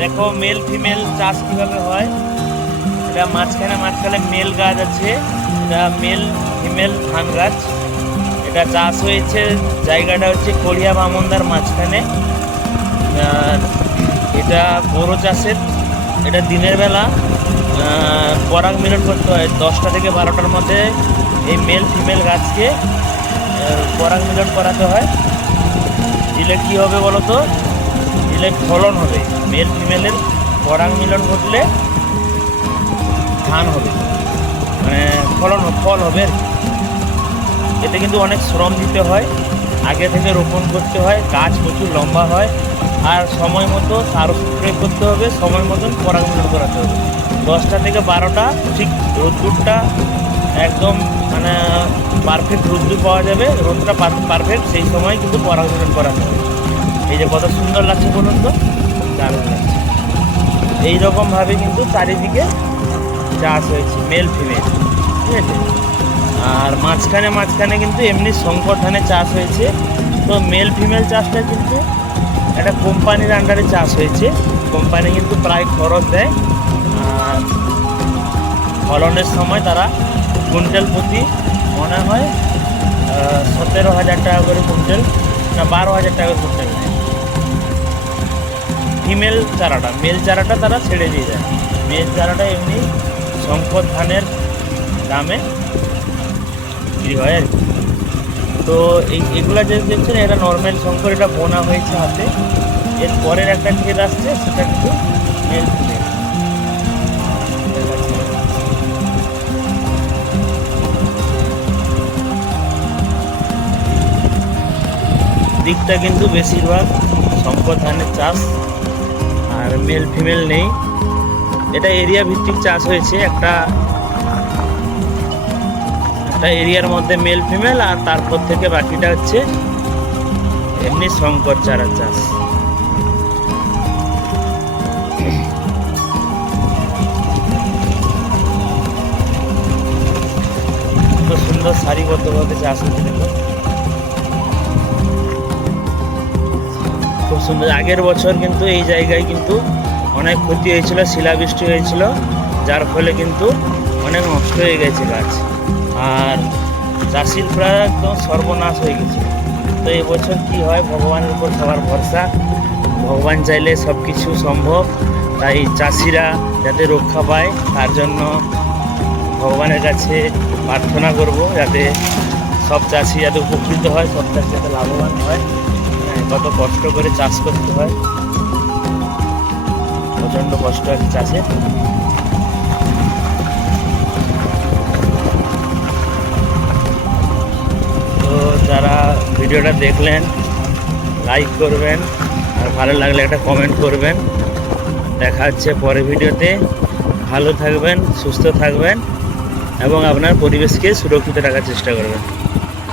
দেখো male female চাষ কিভাবে হয়। এটা মাঝখানে মেল গাছ আছে, এটা মেল ফিমেল ধান গাছ। এটা চাষ হয়েছে, জায়গাটা হচ্ছে কলিয়া বামনদার মাঝখানে। আর এটা বড় চাষের। এটা দিনের বেলা পরাগ মিলন করতে হয় 10টা থেকে 12টার মধ্যে। এই মেল ফিমেল গাছকে পরাগ মিলন করাতে হয়। দিলে কি হবে বলো তো? দিলে ফলন হবে। মেল ফিমেলের পরাগ মিলন ঘটলে ধান হবে, মানে ফল হবে আর কি। এতে কিন্তু অনেক শ্রম দিতে হয়, আগে থেকে রোপণ করতে হয়, গাছ প্রচুর লম্বা হয়, আর সময় মতো সার স্প্রে করতে হবে, সময় মতন পরাগ মিলন করাতে হবে। 10টা থেকে 12টা ঠিক রোদ্দুরটা একদম মানে পারফেক্ট রোদ্দুর পাওয়া যাবে, রোদটা পারফেক্ট, সেই সময় কিন্তু পরাগ মিলন করাতে হবে। এই যে কত সুন্দর লাগছে বলুন তো, দারুণ লাগছে। এইরকমভাবে কিন্তু চারিদিকে চাষ হয়েছে মেল ফিমেল, ঠিক আছে। আর মাঝখানে কিন্তু এমনি শঙ্কর ধানের চাষ হয়েছে। তো মেল ফিমেল চাষটা কিন্তু একটা কোম্পানির আন্ডারে চাষ হয়েছে। কোম্পানি কিন্তু প্রায় খরচ দেয়, আর ফলনের সময় তারা কুইন্টাল প্রতি মনে হয় 17,000 টাকা করে কুইন্টাল, না 12,000 টাকা কুইন্টাল নেয় ফিমেল চারাটা। মেল চারাটা তারা ছেড়ে দিয়ে যায়। মেল চারাটা এমনি শঙ্কর ধানের দামে বিক্রি হয় আর কি। তো এগুলা যে দেখছেন এটা নর্মাল শঙ্কর, এটা বোনা হয়েছে হাতে। এর পরের একটা ক্ষেত আসছে, সেটা কিন্তু মেল ফিমেল। দিকটা কিন্তু বেশিরভাগ শঙ্কর ধানের চাষ, আর মেল ফিমেল নেই। এটা এরিয়া ভিত্তিক চাষ হয়েছে, একটা এরিয়ার মধ্যে মেল ফিমেল, আর তারপর থেকে বাকিটা হচ্ছে এমনি শঙ্কর চারা চাষ। খুব সুন্দর সারিবদ্ধভাবে চাষ হচ্ছে, দেখো খুব সুন্দর। আগের বছর কিন্তু এই জায়গায় কিন্তু অনেক ক্ষতি হয়েছিল, শিলাবৃষ্টি হয়েছিল, যার ফলে কিন্তু অনেক নষ্ট হয়ে গেছে গাছ, আর চাষির প্রায় একদম সর্বনাশ হয়ে গেছে। তো এবছর কি হয়, ভগবানের উপর সবার ভরসা, ভগবান চাইলে সব কিছু সম্ভব। তাই চাষিরা যাতে রক্ষা পায়, তার জন্য ভগবানের কাছে প্রার্থনা করব, যাতে সব চাষি যাতে উপকৃত হয়, সব চাষি যাতে লাভবান হয়। কত কষ্ট করে চাষ করতে হয়, প্রচণ্ড কষ্ট আছে চাষে। তো যারা ভিডিওটা দেখলেন লাইক করবেন, আর ভালো লাগলে একটা কমেন্ট করবেন। দেখা হচ্ছে পরের ভিডিওতে। ভালো থাকবেন, সুস্থ থাকবেন, এবং আপনার পরিবেশকে সুরক্ষিত রাখার চেষ্টা করবেন।